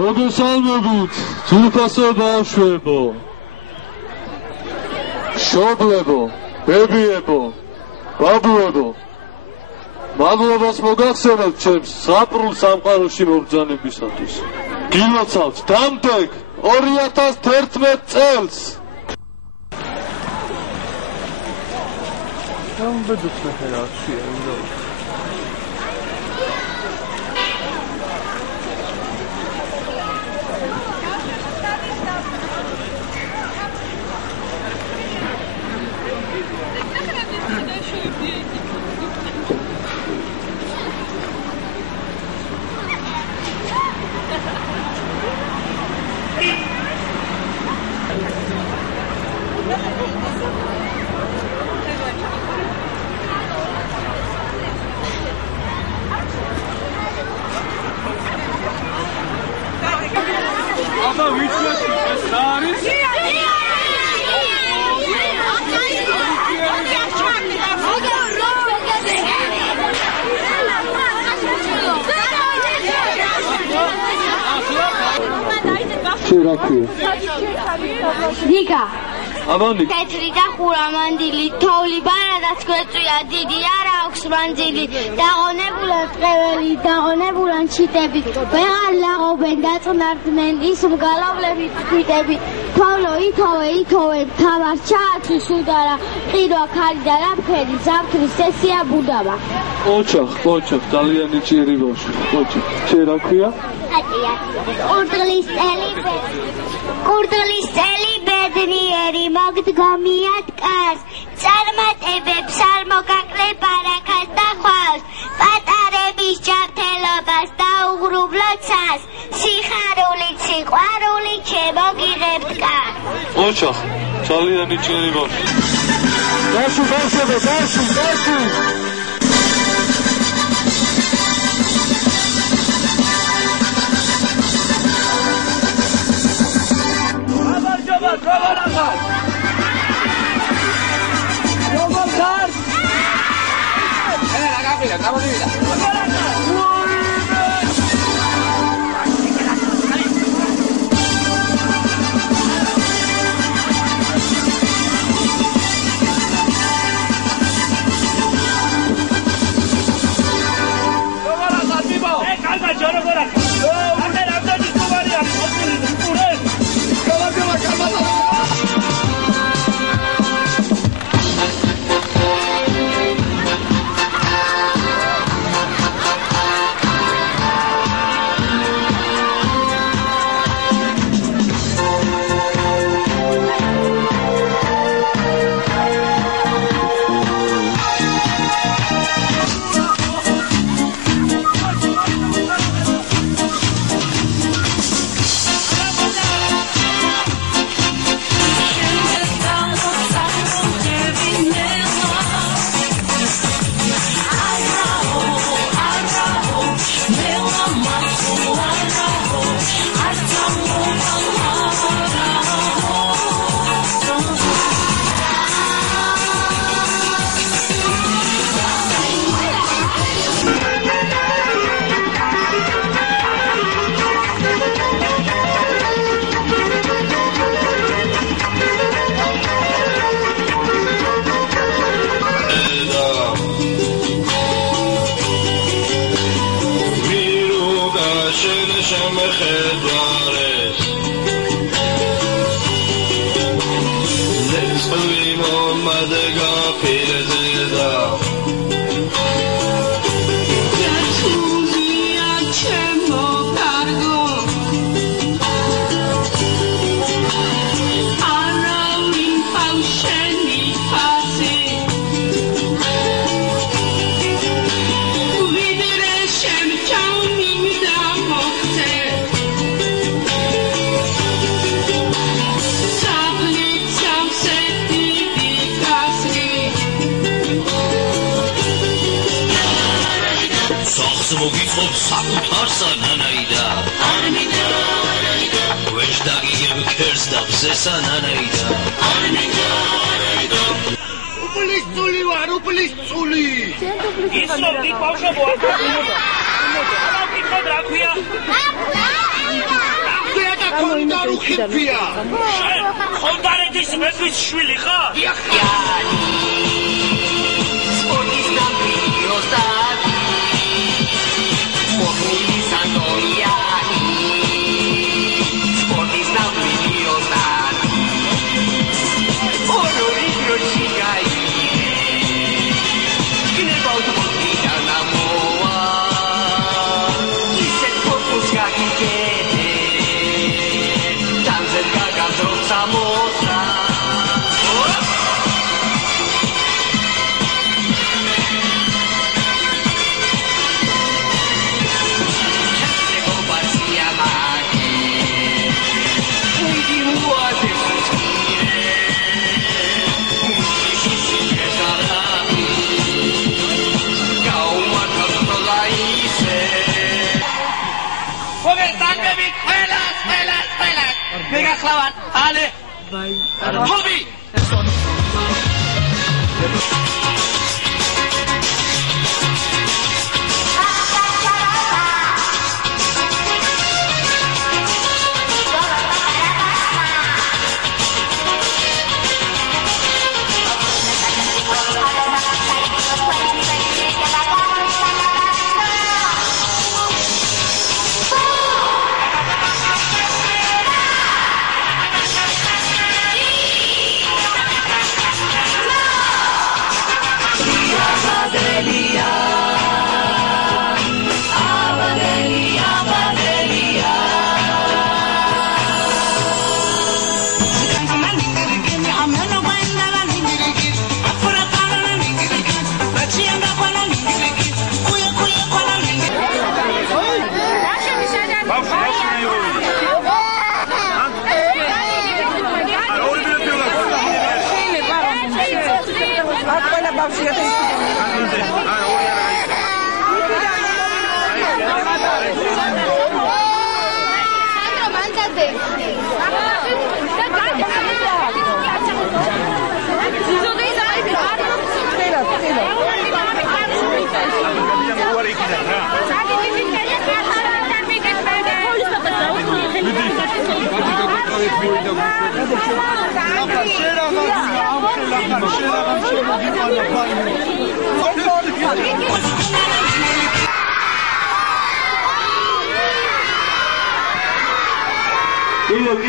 მოგესალმებით, ძვირფასო ბავშვებო, მშობლებო, ბებიებო, ბაბუებო, მადლობას მოგახსენებთ ჩემს საპრულ სამყაროში მობრძანებისათვის. გილოცავთ დამტეკ 2011 წელს. Vika. Amani. Tetri da xuramandili, tovli baradats გვეწვია დიდი არა აქვს მანძილი, დაღონებულან ტყეველი, დაღონებულან ჩიტები, ვეღარ ლაღობენ დაწნარდნენ ის მგალავლები თვითები, თავლო ითოვე, მთავარ ჩაათის უდარა, ყირვა ქარი და რაფქერი, ზამთრის სესია ბუდავა. ოჩახ, ძალიან ჭირი ბავშვი, ოჩახ, შენ რა ქვია? კურდღლის წელი ბედნიერი მოგდგომია დგას, წარმატებებს არ მოგაკლებ ბარაქას და ხვალს, პატარების ჯანმრთელობას დაუღრუბლოცას, სიხარული სიყვარული ჩემოგიღებ დგას. ოჩახ, ძალიან ჭირი ბავშვი. ბავშვი. მოგიწყობ საკუთარსა ნანაიდა არ მინდა ვეშ დაგიგებ ქერს და ბზესა ნანაიდა არ მინდა უფლის წული ვარ უფლის წული ისო დიპავშობო არ გიქოთ რა ქვია კონდარუ ხიფია კონდარეთის მეფის შვილი ხარ დიახიანი სპორტის დამბიოსტად მოხილი სანდოიანი სპორტის დამბიოსტად ორორი გროჩიკაი გნებავთ მოხიდა ნამოა ისეთ ფოტოს გაგიგე Mega Slavat, ale! Hobby!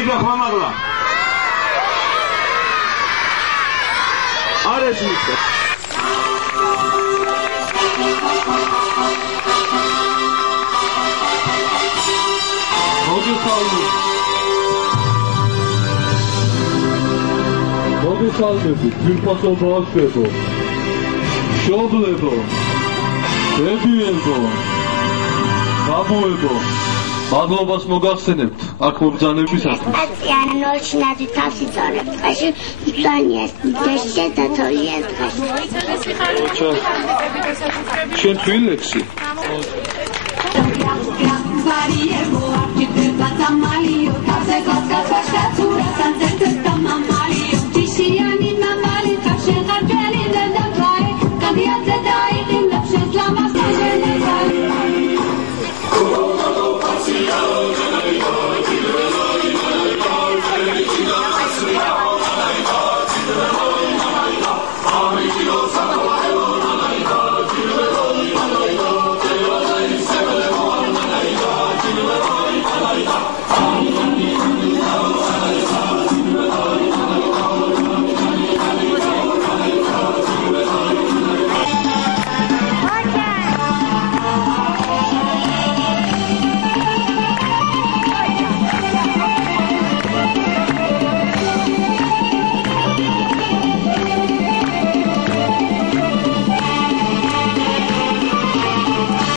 Ida ხმამაღლა არ ესმის მოგესალმებით ძირფასო ბავშვებო მშობლებო ბებიებო ბაბუებო მადლობას მოგახსენებთ აქ მობრძანებისათვის. ნოჩნადი თავი წორებ დღეში მწვანიეს დეშე და თოლიეს დღეში. შენ ფილექსი?